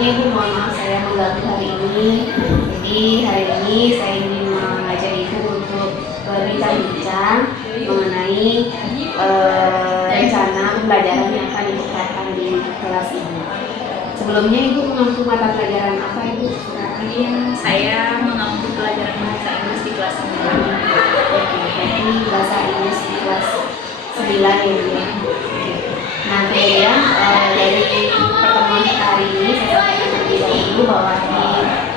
Sebelumnya Ibu mohon maaf saya mengganggu hari ini. Jadi hari ini saya ingin mengajak Ibu untuk berbincang-bincang mengenai rencana pembelajaran yang akan Ibu terapkan di kelas Ibu. Sebelumnya Ibu mengampu mata pelajaran apa Ibu? Saya mengampu pelajaran bahasa Inggris di kelas 9. Berarti bahasa Inggris di kelas 9 ya Ibu ya. Nah kemudian dari pertemuan kita hari ini saya sampaikan terlebih dahulu bahwa di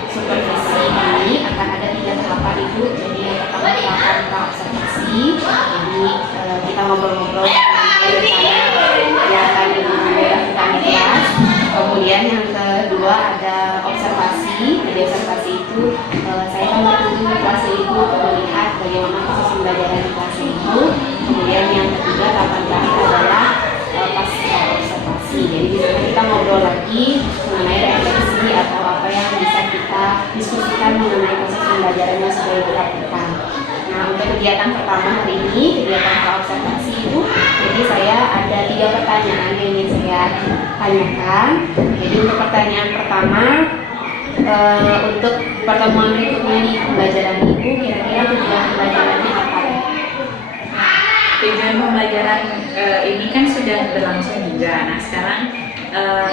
supervisi ini akan ada 3 tahapan Ibu. Jadi yang pertama tahapan observasi. Jadi kita ngobrol-ngobrol mengenai rencana yang akan dilakukan di kelas. Kemudian yang kedua ada observasi. Jadi observasi itu saya akan berkunjung ke kelas Ibu untuk melihat bagaimana proses pembelajaran di kelas Ibu. Kemudian yang ketiga tahapan terakhir adalah pasca observasi. Jadi di sana kita ngobrol lagi mengenai refleksi atau apa yang bisa kita diskusikan mengenai proses pembelajaran yang sudah kita lakukan. Nah untuk kegiatan pertama hari ini, kegiatan observasi itu, jadi saya ada 3 pertanyaan yang ingin saya tanyakan. Jadi untuk pertanyaan pertama, untuk pertemuan berikutnya di pembelajaran Ibu, kira-kira tujuan pembelajarannya apa? Tujuan pembelajaran ini kan sudah berlangsung juga. Nah sekarang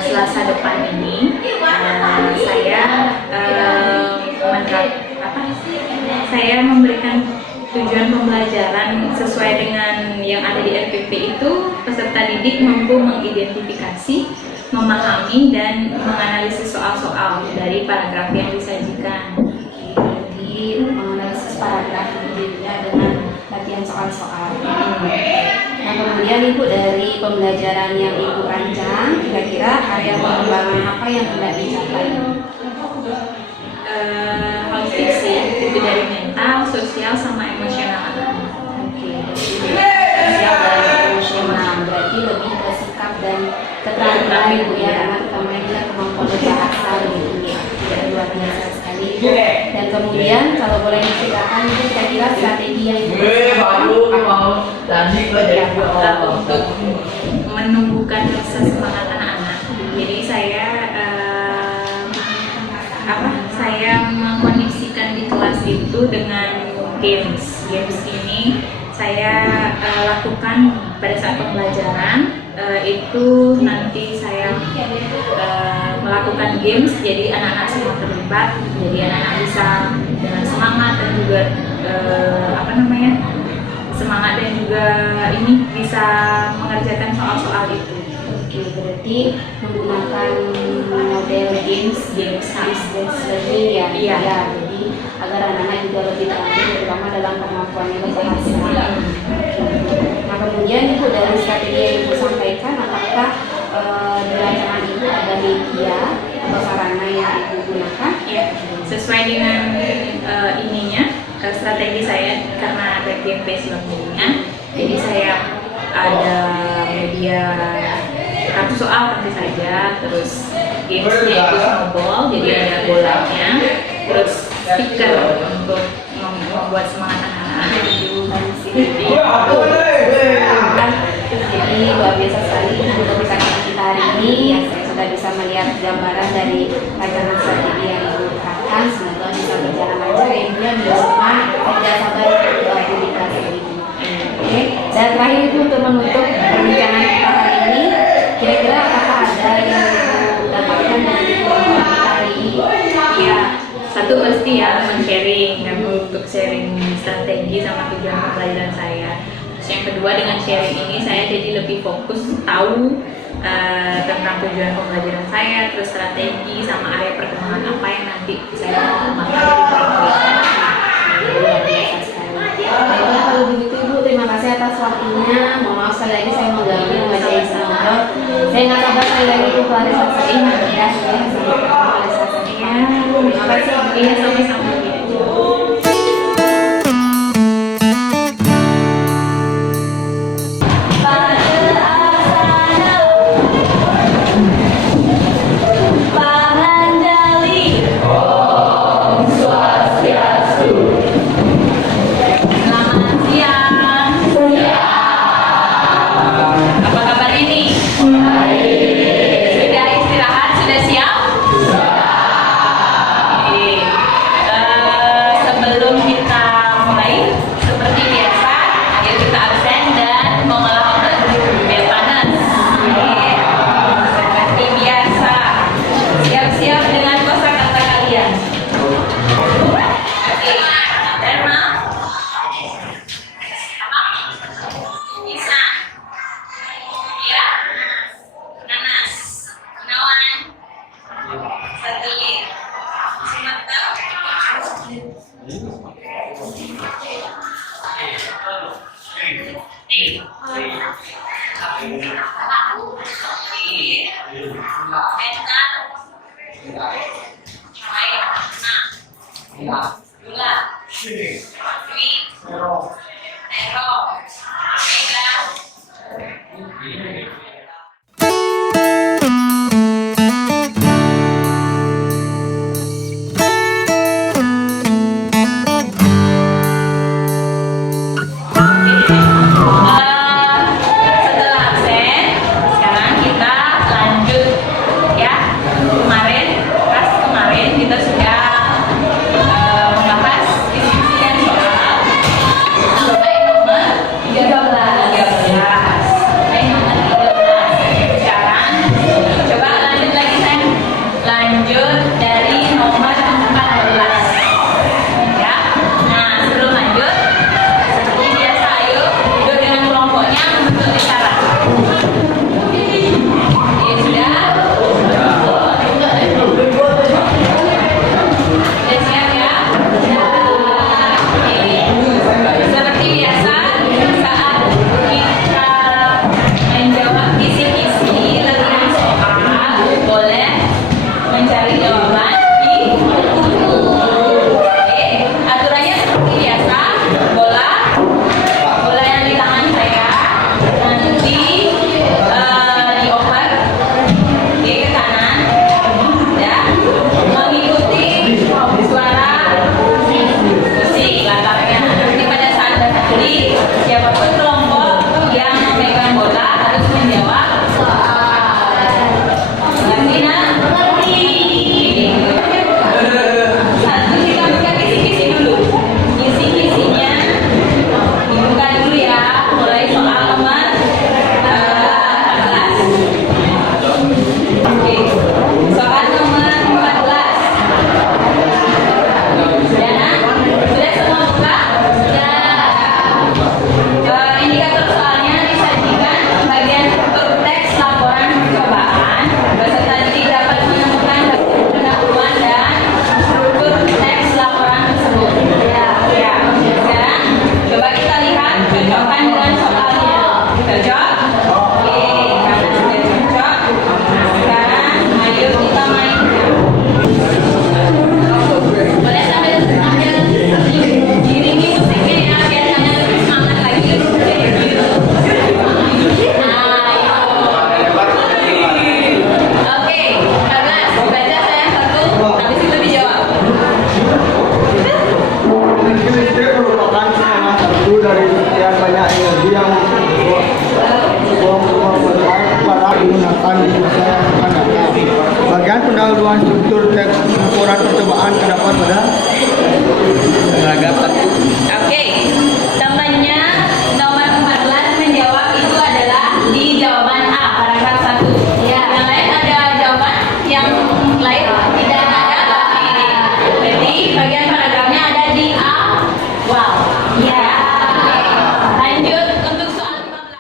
Selasa depan ini saya memberikan tujuan pembelajaran sesuai dengan yang ada di RPP itu. Peserta didik mampu mengidentifikasi, memahami dan menganalisis soal-soal dari paragraf yang disajikan. Jadi menganalisis paragraf dirinya dengan latihan soal-soal. Nah kemudian Ibu dari pembelajaran yang Ibu rancang, kira-kira area pengembangan apa yang hendak dicapai? Holistik itu dari mental, sosial, sama emosional anak. Sosial dan emosional, berarti lebih ke sikap dan keterampilan Ibu ya, karena utamanya kita kemampuan berbahasa begitu ya, tidak luar biasa sekali. Dan kemudian kalau boleh diceritakan Ibu kira-kira strategi yang Ibu untuk menumbuhkan rasa semangat anak-anak. Jadi saya mengkoneksikan di kelas itu dengan games. Games ini saya lakukan pada saat pembelajaran. Itu nanti saya melakukan games, jadi anak-anak semua terlibat, jadi anak-anak bisa dengan semangat dan juga semangat dan juga ini bisa mengerjakan soal-soal itu. Oke, berarti menggunakan model games learning ya. Iya. Ya, jadi agar anak-anak juga lebih terampil terutama dalam kemampuannya berbahasa. Nah kemudian Ibu dari strategi yang Ibu sampaikan, apakah di rancangan Ibu ada media atau sarana yang Ibu gunakan? Ya, sesuai dengan strategi saya karena ada game based learning-nya, jadi saya ada media kartu soal tentu saja, terus gamesnya itu snowball, jadi ada bolanya, terus stiker untuk membuat semangat anak-anak. Jadi luar biasa sekali untuk perbincangan kita hari ini. Saya sudah bisa melihat gambaran dari rancangan strategi yang Ibu terapkan. Semoga bisa berjalan lancar ya Ibu ya. Bersama tidak sabar untuk publikasi ini. Oke. Dan terakhir Ibu untuk menutup perbincangan kita hari ini, kira-kira apakah ada yang Ibu dapatkan dari pertemuan kita hari ini? Ya, satu pasti ya men-sharing, untuk sharing strategi sama tujuan pembelajaran saya. Yang kedua, dengan sharing ini saya jadi lebih fokus tahu tentang tujuan pembelajaran saya, terus strategi sama area perkembangan apa yang nanti saya mau kembangkan dari program. Luar biasa sekali. Baiklah kalau begitu Ibu, terima kasih atas waktunya. Mohon maaf sekali lagi saya mengganggu membaca Islam. Saya nggak sabar sekali lagi Ibu klarifikasi ini ya. Terima kasih. Iya, sama-sama. Apa kabar ini? Sudah istirahat? Sudah siap? Setelah absen, sekarang kita lanjut ya. Kemarin kita sudah membahas diskusikan soal sampai nomor 13. Sampai nomor 13. Sekarang coba lanjut lagi Sen. Lanjut dari nomor 14. Ya. Nah, sebelum lanjut seperti biasa, ayo duduk dengan kelompoknya membentuk isyarat. Ya sudah. Ya siap ya. Oke. Seperti biasa saat kita menjawab kisi-kisi latihan soal, boleh mencari jawaban di buku. Oke, aturannya seperti biasa, bola yang di tangan saya nanti dioper ke kanan ya, mengikuti suara musik latarnya. Nanti pada saat berdiri, siapapun kelompok yang memegang bola harus menjawab Lasina. Satu, kita buka kisi-kisi dulu. Kisi-kisinya dibuka dulu ya, mulai soal nomor 14. Oke, soal nomor 14. Sudah semua buka? Indikator soalnya disajikan bagian struktur teks laporan percobaan. Peserta didik dapat menemukan pendahuluan dan struktur teks laporan tersebut. Ya. Sekarang coba kita lihat cocokan dengan soalnya. Cocok? Oke, karena sudah cocok. Sekarang ayo kita mainkan. Boleh sambil diiringi musiknya ya, biar kalian lebih semangat lagi. Oke, 14. Baca saya satu, habis itu dijawab. Listrik merupakan salah satu dari sekian banyak energi yang para digunakan di masa yang akan datang. Bagian pendahuluan struktur teks laporan percobaan terdapat pada paragraf 1. Oke, temannya nomor 14 menjawab itu adalah di jawaban A, paragraf 1. Yang lain ada jawaban? Yang lain tidak ada? Oke. Berarti bagian paragrafnya ada di A. Wow. Ya. Lanjut untuk soal 15.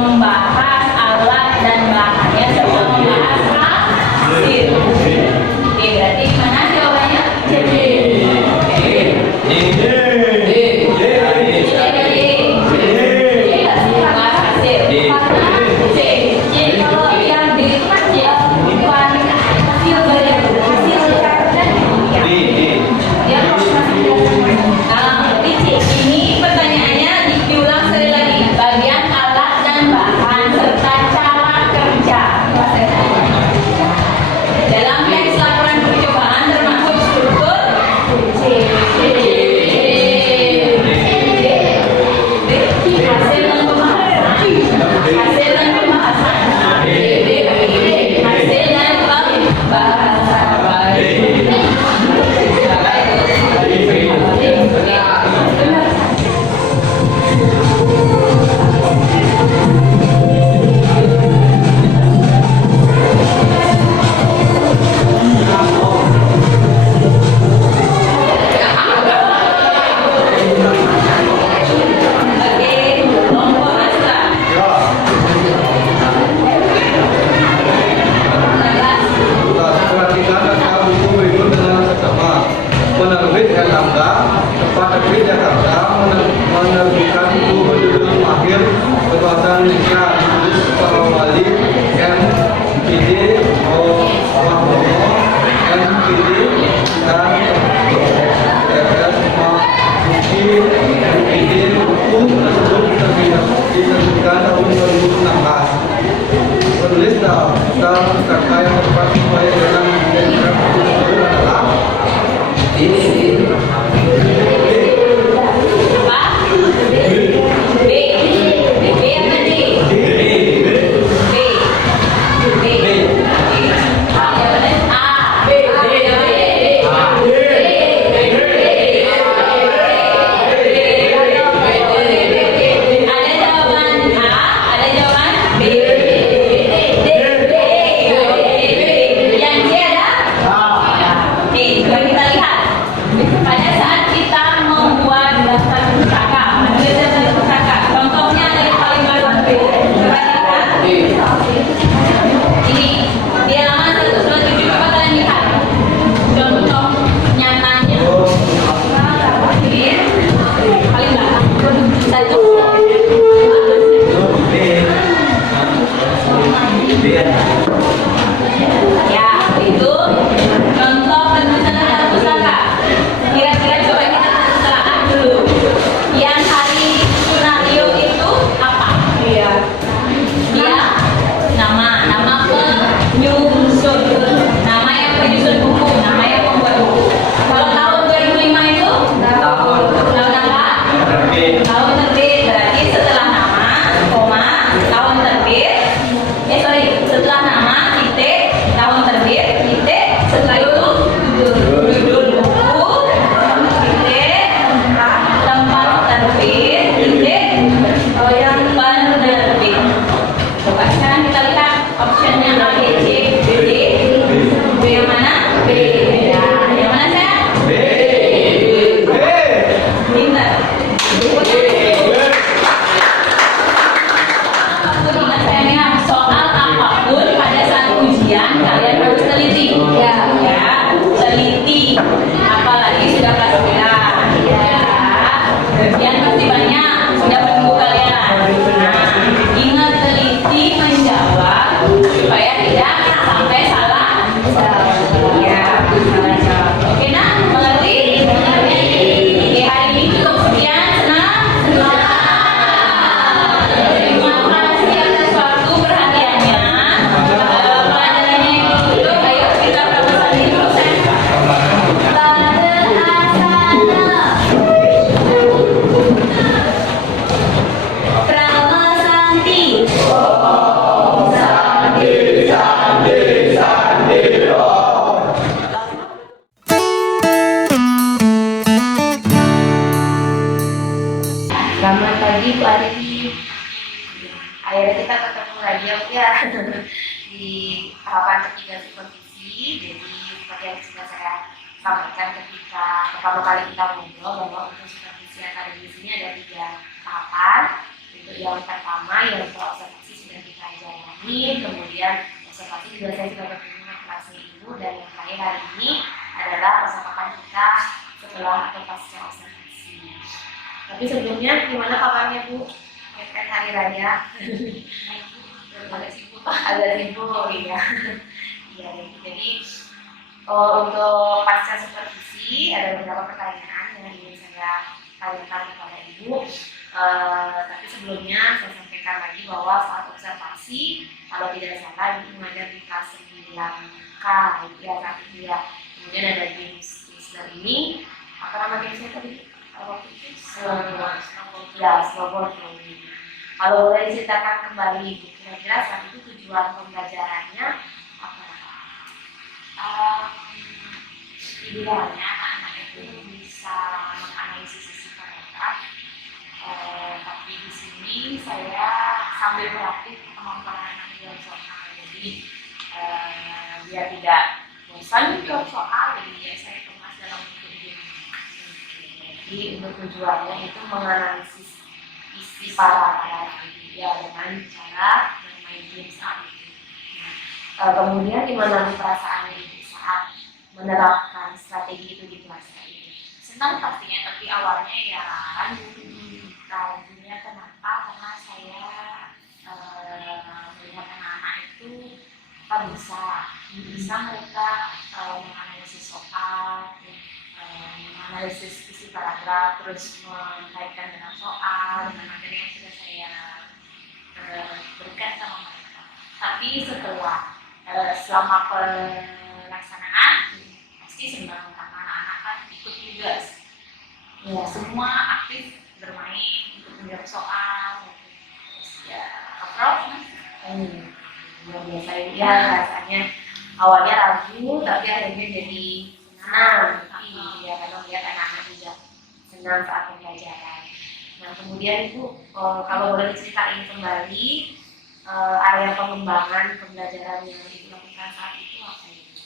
membahas alat dan bahannya serta membahas hasil. Oke, berarti mana jawabannya? Ini pertanyaannya diulang sekali lagi. Bagian alat dan bahan serta cara kerja. Dalam teks laporan percobaan termasuk struktur hasil dan pembahasan. Hasil dan pembahasan. Hasil dan kelompok Astra. Perhatikan naskah buku berikut dengan seksama. Penerbit Erlangga, Tempat Terbit Jakarta, menerbitkan buku berjudul Mahir Berbahasa Indonesia, ditulis para wali MPD, Mahmono, MPD, dan TS Mahmuki, MPD. Buku tersebut diterbitkan tahun 2016. Penulis daftar kata yang tepat sesuai dengan program tersebut adalah pada saat kita membuat daftar pustaka, menulis daftar pustaka, contohnya ada yang paling baru. Perhatikan, ini di halaman 127 coba kalian lihat contoh nyatanya. Ini paling belakang. Satu. Ya, itu contoh penulisan daftar pustaka. Kira-kira coba kita telaah dulu. Yang hari skenario itu apa? Iya. Dia nama penyusun, nama yang penyusun buku, nama yang membuat buku. Kalau tahun 2005 itu tahun apa? Tahun terbit. Berarti setelah nama, koma, tahun terbit. Setelah nama, titik, tahun terbit, titik, setelah itu judul buku, titik, tempat terbit, titik, yang penerbit. Coba sekarang kita lihat optionnya A, B, C, D, B yang mana? B. Ya, yang mana saya? Pintar. Ingat sayangnya, soal apapun pada saat ujian kalian harus teliti. Ya, teliti. Apalagi sudah kelas 9. Ya, ujian pasti banyak. Sudah menunggu kalian. Nah, ingat teliti menjawab supaya tidak sampai salah. Ya, salah jawab. Oke, nah, mengerti? Oke, hari ini cukup sekian. Senang? Terima kasih atas waktu perhatiannya. Pelajarannya itu tutup. Ayo kita pramusanti dulu, saya. Pramusanti. Selamat pagi Bu Ari. Akhirnya kita ketemu lagi ya di tahapan ketiga supervisi. Jadi seperti yang sudah saya sampaikan ketika pertama kali kita ngobrol bahwa untuk supervisi akademis ini ada 3 tahapan. Itu Untuk yang pertama yang observasi sudah kita jalani, kemudian observasi juga saya sudah bertemu kelasnya Ibu, dan yang terakhir hari ini adalah percakapan kita setelah atau pasca observasi. Tapi sebelumnya gimana kabarnya Bu? Mepet hari raya. Agak sibuk ya. Iya, jadi untuk pasca supervisi ada beberapa pertanyaan yang ingin saya tanyakan kepada Ibu. Tapi sebelumnya saya sampaikan lagi bahwa saat observasi, kalau tidak salah Ibu mengajar di kelas 9K ya Kak Ibu ya. Kemudian ada games learning. Apa nama gamesnya tadi? Waktu itu snowboard. Kalau boleh diceritakan kembali, kira-kira saat itu tujuan pembelajarannya apa? Idealnya anak-anak itu bisa menganalisis sisi mereka. Tapi di sini saya sambil melatih kemampuan anak menjawab soal. Jadi biar tidak bosan menjawab soal, jadi ya saya kemas dalam bentuk game. Jadi untuk tujuannya itu menganalisis isi para ya dengan cara bermain game saat itu. Kemudian gimana perasaannya Ibu saat menerapkan strategi itu di kelas itu? Senang pastinya, tapi awalnya ya ragunya kenapa? Karena saya melihat anak-anak itu bisa mereka menganalisis soal, menganalisis isi paragraf, terus mengkaitkan dengan soal, dengan materi yang sudah saya berikan sama mereka. Tapi selama pelaksanaan pasti senang karena anak-anak kan ikut juga. Ya, semua aktif bermain, ikut menjawab soal. Ya, approach luar biasa ya rasanya. Awalnya ragu, tapi akhirnya jadi senang. Iya, karena melihat anak-anak juga senang saat pembelajaran. Nah, kemudian Ibu, kalau boleh diceritain kembali area pengembangan pembelajaran yang Ibu lakukan saat itu apa itu?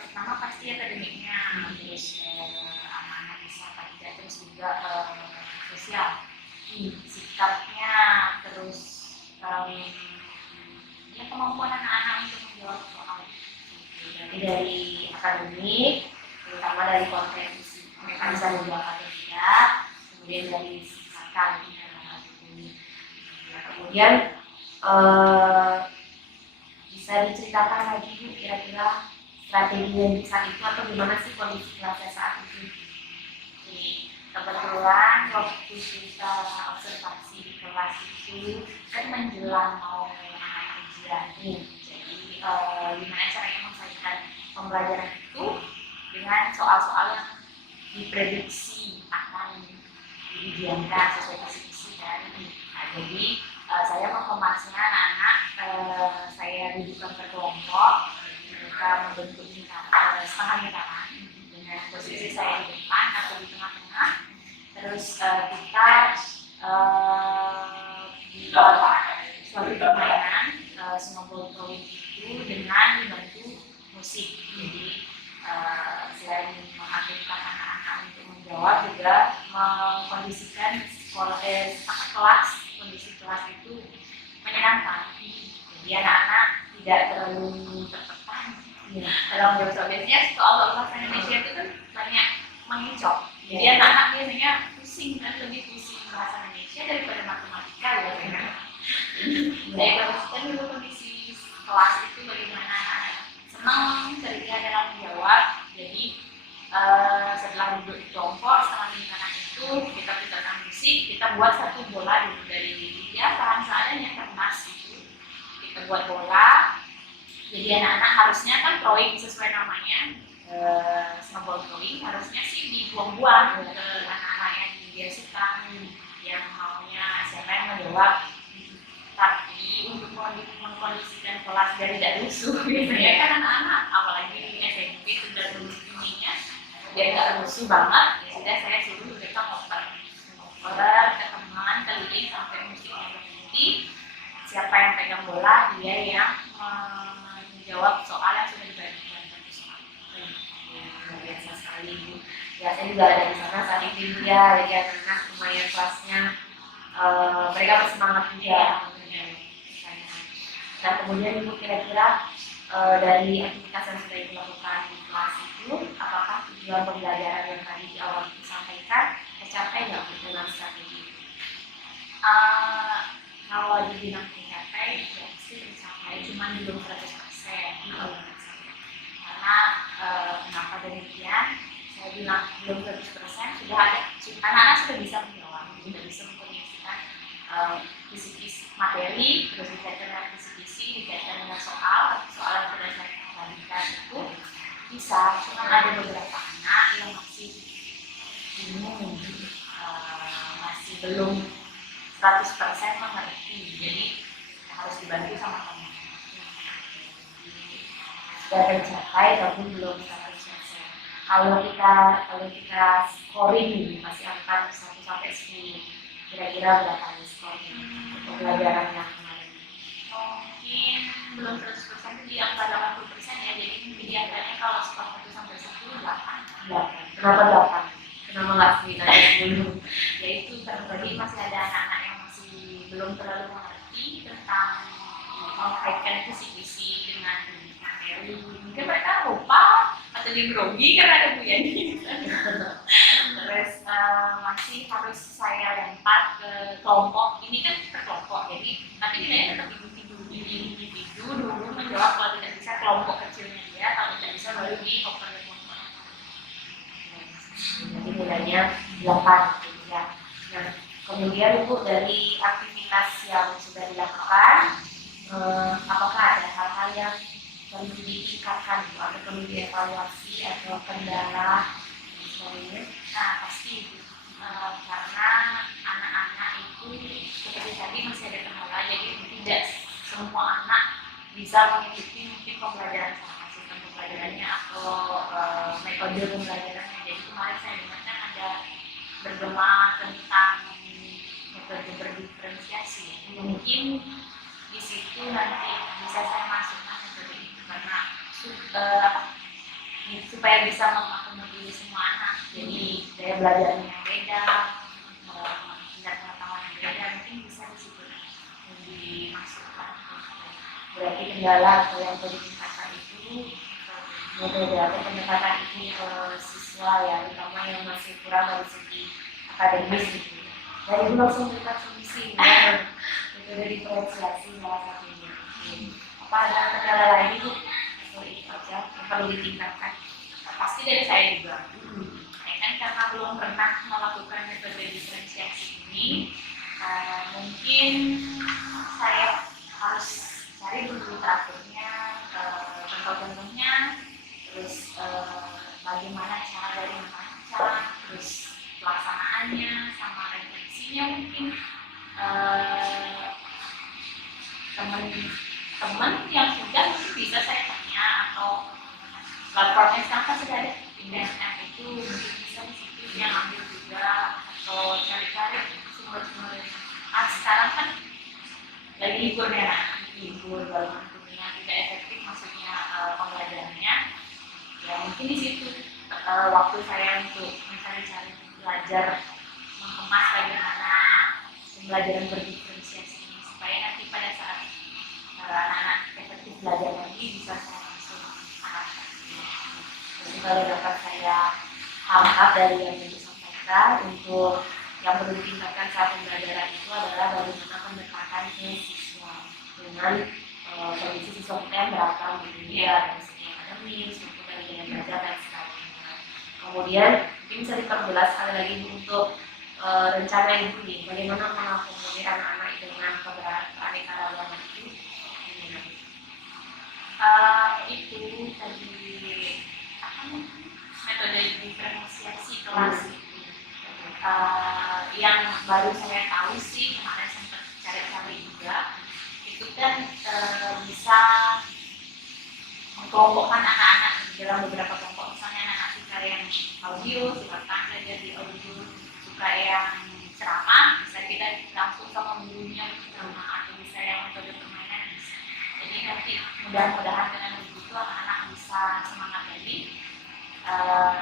Pertama pasti akademiknya, terus anak-anak bisa tidak, terus juga sosial, sikapnya, terus ya kemampuan anak-anak untuk menjawab soal. Jadi dari akademik, terutama dari kontribusi mereka bisa menjawab atau tidak, kemudian dari sikap. Kemudian bisa diceritakan lagi Bu, kira-kira strategi yang saat itu atau gimana sih kondisi kelasnya saat itu? Jadi, kebetulan waktu kita observasi di kelas itu kan menjelang mau mulai ujian nih. Jadi gimana caranya mengaitkan pembelajaran itu dengan soal-soal yang diprediksi akan diujiankan sesuai kisi-kisi dari. Nah, jadi saya mengemasnya anak-anak, saya dudukkan per kelompok, mereka membentuk setengah lingkaran dengan posisi saya di depan atau di tengah-tengah. Terus kita buat suatu permainan snowball throwing itu dengan dibantu musik. Jadi selain mengaktifkan anak-anak untuk menjawab, juga mengkondisikan kelas, kondisi kelas itu menyenangkan. Jadi anak-anak tidak terlalu tertekan. Ya, dalam bahasa biasanya soal bahasa Indonesia itu kan banyak mengecoh. Jadi anak-anak biasanya pusing, kan lebih pusing bahasa Indonesia daripada matematika ya. Saya perhatikan dulu kondisi kelas itu bagaimana anak senang, ceria dalam menjawab. Jadi setelah duduk di kelompok setengah lingkaran itu kita putarkan musik, kita buat satu bola dulu dari ya bahan seadanya, kertas itu kita buat bola. Jadi anak-anak harusnya kan throwing sesuai namanya, snowball throwing, harusnya sih dibuang-buang ke anak-anak yang dibiasakan, yang maunya siapa yang menjawab. Tapi untuk mengkondisikan kelas biar tidak rusuh, biasanya kan anak-anak apalagi di SMP sudah rusuhnya, biar tidak rusuh banget, ya sudah saya suruh mereka ngoper ke teman, keliling sampai musiknya berhenti. Siapa yang pegang bola, dia yang menjawab soal yang sudah dibagikan satu soal. Luar biasa sekali Bu. Ya saya juga ada di sana saat itu ya, jadi anak-anak lumayan kelasnya mereka bersemangat juga. Nah kemudian Ibu kira-kira dari aktivitas yang sudah dilakukan di kelas itu, apakah tujuan pembelajaran yang tadi di awal disampaikan tercapai nggak dengan strategi? Kalau dibilang tercapai, ya pasti tercapai, cuman belum 100%. Karena kenapa demikian? Saya bilang belum 100%, sudah ada, anak-anak sudah bisa menjawab, sudah bisa mengkoneksikan kisi-kisi materi, terus dikaitkan dengan kisi-kisi, dikaitkan dengan soal yang sudah saya kembalikan itu bisa, cuma ada beberapa anak yang masih bingung, masih belum 100% mengerti, jadi harus dibantu sama teman. Sudah tercapai tapi belum 100%. Kalau kita scoring masih angka 1 sampai 10, kira-kira berapa nih scoring untuk pembelajaran yang kemarin? Mungkin belum 100% itu di angka 80% ya, jadi di antaranya kalau skor 1 sampai 10, 8. Kenapa 8? Kenapa nggak 9? Yaitu karena tadi masih ada anak-anak yang masih belum terlalu mengerti tentang mengkaitkan kisi-kisi dengan materi. Mungkin mereka lupa atau grogi karena ada Bu Yani. Terus masih harus saya lempar ke kelompok. Ini kan per kelompok, jadi nanti dia tetap individu dulu menjawab. Kalau tidak bisa kelompok kecilnya dia, kalau tidak bisa baru di oper kelompok. Jadi nilainya 8 gitu ya. Nah, kemudian Ibu dari aktivitas yang sudah dilakukan, apakah ada hal-hal yang perlu ditingkatkan atau perlu dievaluasi atau kendala misalnya? Nah pasti karena anak-anak itu seperti tadi masih ada kendala, jadi tidak semua anak bisa mengikuti mungkin pembelajaran sama sistem pembelajarannya atau metode pembelajarannya. Jadi kemarin saya dengarkan ada bergema tentang metode berdiferensiasi. Mungkin di situ nanti bisa saya masukkan metode itu karena supaya bisa mengakomodir semua anak. Jadi daya belajarnya yang beda, tingkat pengetahuan yang beda, mungkin bisa di situ dimasukkan. Berarti kendala atau yang perlu ditingkatkan itu metode atau pendekatan ini ke siswa ya, terutama yang masih kurang dari segi akademis gitu. Dan itu langsung berikan solusi ya, metode diferensiasi salah satunya. Apa ada kendala lain itu? Itu aja yang perlu ditingkatkan. Pasti dari saya juga. Kan karena belum pernah melakukan metode diferensiasi ini, mungkin saya harus cari dulu teraturnya, contoh-contohnya, terus bagaimana cara dari membaca, terus pelaksanaannya, sama refleksinya mungkin. Teman-teman yang sudah bisa saya tanya, atau platformnya sekarang kan sudah ada internet itu, mungkin bisa di situ yang ambil juga, atau cari-cari sumber-sumber. Sekarang kan lagi libur ya, libur dalam dunia tidak efektif maksudnya pembelajarannya. Ya mungkin di situ waktu saya untuk mencari-cari belajar, mengemas bagaimana pembelajaran berdiferensiasi ini supaya nanti pada saat anak-anak efektif belajar lagi bisa saya langsung arahkan. Jadi kalau dapat saya tangkap dari yang disampaikan, untuk yang perlu ditingkatkan saat pembelajaran itu adalah bagaimana pendekatan ke siswa dengan kondisi siswa kita yang beragam gitu ya, dari segi akademis maupun dari gaya belajar dan sebagainya. Kemudian mungkin bisa diperjelas sekali lagi untuk rencana ibu nih, bagaimana mengakomodir anak-anak dengan keanekaragaman itu. Itu tadi metode diferensiasi kelas itu. Yang baru saya tahu sih, kemarin sempat cari-cari juga, itu kan bisa mengkelompokkan anak-anak dalam beberapa kelompok. Misalnya anak-anak suka yang audio, suka tanda jadi audio, suka yang ceramah, bisa kita langsung sama gurunya ceramah, atau bisa yang metode permainan bisa. Jadi nanti mudah-mudahan dengan begitu anak-anak bisa semangat lagi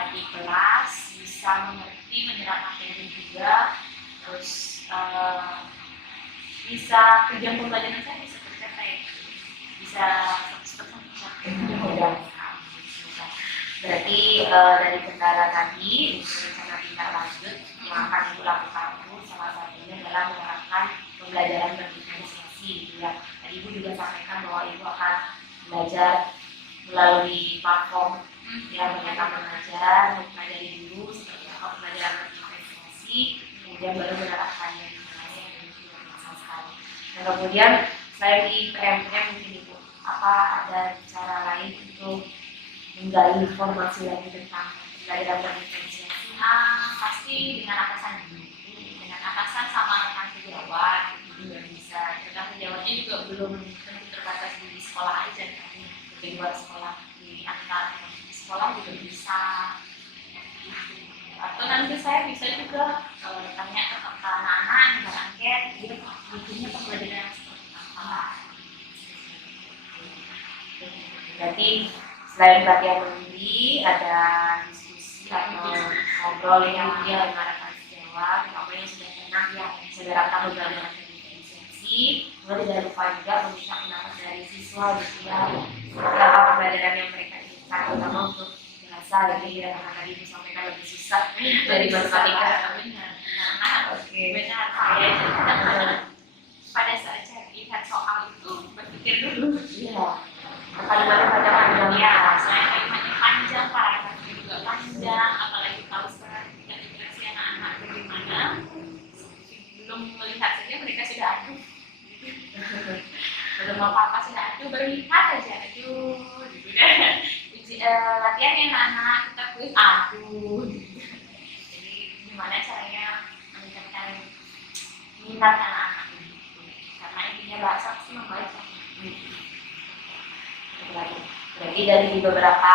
di kelas, bisa mengerti, menyerap materi juga, terus bisa tujuan pembelajaran saya bisa tercapai, bisa 100% tercapai. Berarti dari kendala tadi untuk rencana tindak lanjut yang akan Ibu lakukan itu salah satunya adalah menerapkan pembelajaran berdiferensiasi gitu ya. Tadi Ibu juga sampaikan bahwa Ibu akan belajar melalui platform ya, bagaimana mengajar, mempelajari dulu seperti apa pembelajaran berdiferensiasi, kemudian baru menerapkannya di kelas yang luar sekali. Dan kemudian selain di PM mungkin Ibu, apa ada cara lain untuk menggali informasi lagi tentang pembelajaran berdiferensiasi? Pasti dengan atasan sama rekan sejawat itu juga bisa. Rekan sejawatnya juga belum tentu terbatas di sekolah aja, tapi di luar sekolah, di antar sekolah juga bisa. Atau nanti saya bisa juga tanya ke anak-anak yang berangkat, dia butuhnya pembelajaran seperti apa. Berarti selain pelatihan mandiri, ada diskusi atau ngobrol yang dia dengan rekan sejawat, yang sudah pernah ya menerapkan pembelajaran berdiferensiasi. Kemudian tidak lupa juga meminta pendapat dari siswa gitu ya, seperti apa pembelajaran yang mereka inginkan, terutama untuk bahasa gitu ya, karena tadi disampaikan lebih susah dari matematika. Oke. Benar, saya pada saat saya lihat soal itu berpikir dulu. Iya. Kalimatnya panjang-panjang Ya, saya kalimatnya panjang, paragrafnya juga panjang, apalagi tahu sekarang tidak dikasih anak-anak bagaimana, belum melihat saja mereka sudah aduh, belum apa-apa sudah aduh, baru lihat aja aduh, gitu kan. Latihan yang anak kita kuis aduh, gitu. Jadi gimana caranya meningkatkan minat anak-anak ini, karena intinya bahasa pasti membaca. Berarti dari beberapa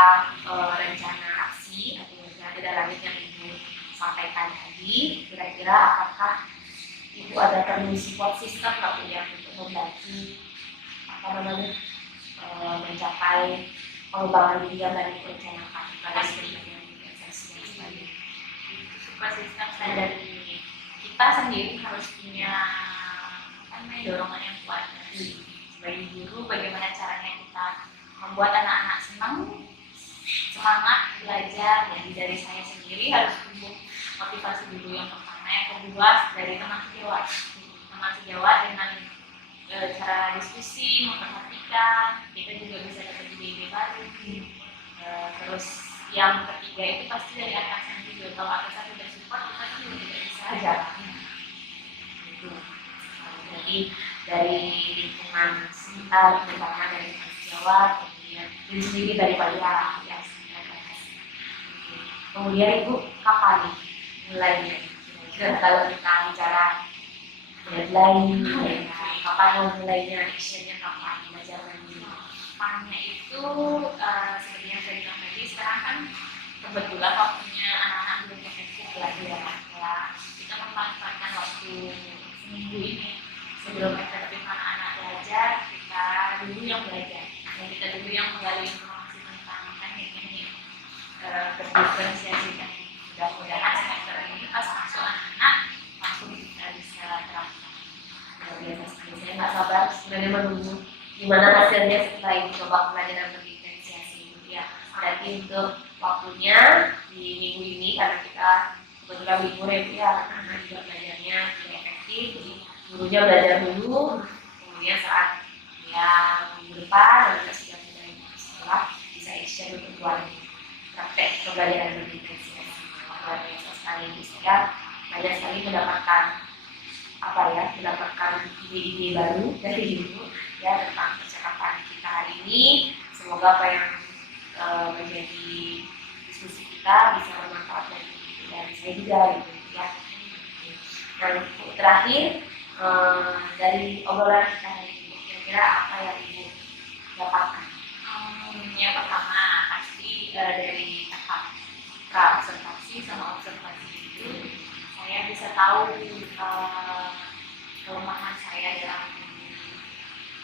rencana aksi atau rencana tidak lanjut yang Ibu sampaikan tadi, kira-kira apakah Ibu ada perlu support system nggak Bu ya untuk membantu mencapai pengembangan diri yang tadi direncanakan pada sebelumnya Support system saya dari kita sendiri harus punya dorongan yang kuat dari sebagai guru, bagaimana caranya kita membuat anak-anak senang, semangat belajar. Jadi dari saya sendiri harus tumbuh motivasi dulu yang pertama. Yang kedua dari teman sejawat dengan cara diskusi, memperhatikan, kita juga bisa dapat ide-ide baru. Terus yang ketiga itu pasti dari atasan juga. Kalau atasan sudah support, kita juga tidak bisa jalan. Jadi dari lingkungan sekitar, terutama dari sejawat, kemudian diri sendiri dari palihan ya. Kemudian Ibu kapan mulainya? Kalau kita bicara deadline, kapan mau mulainya, actionnya kapan belajar lagi? Kapannya itu seperti yang saya bilang tadi, sekarang kan kebetulan waktunya anak-anak belum efektif lagi ya. Kita memanfaatkan waktu seminggu ini sebelum efektif anak-anak belajar, kita dulu yang belajar, dan kita dulu yang menggali informasi tentang teknik-teknik berdiferensiasi tadi. Mudah-mudahan semester ini pas masuk anak-anak langsung kita bisa terapkan. Luar biasa sekali. Saya nggak sabar sebenarnya menunggu gimana hasilnya setelah Ibu coba pelajaran berdiferensiasi itu ya. Berarti untuk waktunya di minggu ini karena kita kebetulan libur ya, anak-anak juga belajarnya tidak efektif, jadi gurunya belajar dulu, kemudian saat ya minggu depan kita sudah mulai sekolah bisa action untuk buat praktek pembelajaran berdiferensiasi. Luar biasa sekali, saya banyak sekali mendapatkan mendapatkan ide-ide baru dari Ibu ya tentang percakapan kita hari ini. Semoga apa yang menjadi diskusi kita bisa bermanfaat bagi Ibu dan saya juga gitu ya. Dan terakhir dari obrolan kita hari ini, kira-kira apa yang Ibu dapatkan? Yang pertama pasti dari tahap pra-observasi sama observasi itu saya bisa tahu kelemahan saya dalam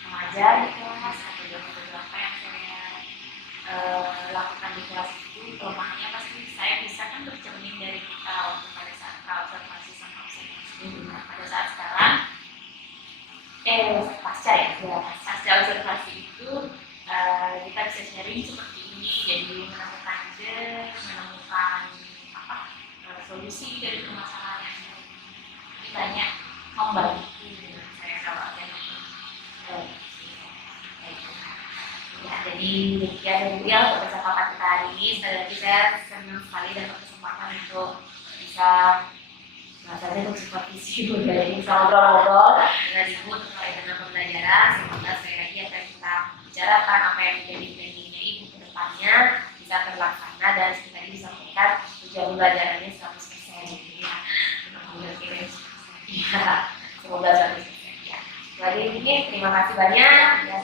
mengajar di kelas atau beberapa yang saya lakukan di kelas itu. Kelemahannya pasti saya bisa kan bercermin dari kita waktu pada saat pra-observasi sama observasi. Nah, pada saat sekarang pasca pasca observasi itu kita bisa sharing seperti ini, jadi menemukan ide, menemukan solusi dari permasalahan yang lebih banyak membantu saya kalau ada ya, jadi demikian ya untuk percakapan kita hari ini. Sekali lagi saya senang sekali dapat kesempatan untuk bisa bahasanya untuk supervisi budaya bisa ngobrol-ngobrol dengan ibu terkait dengan pembelajaran. Semoga sekali lagi apa yang kita bicarakan, apa yang menjadi planningnya ibu ke depannya bisa terlaksana dan kita tadi disampaikan tujuan pembelajarannya 100% gitu ya. Semoga 100% ya. Jadi ini terima kasih banyak ya.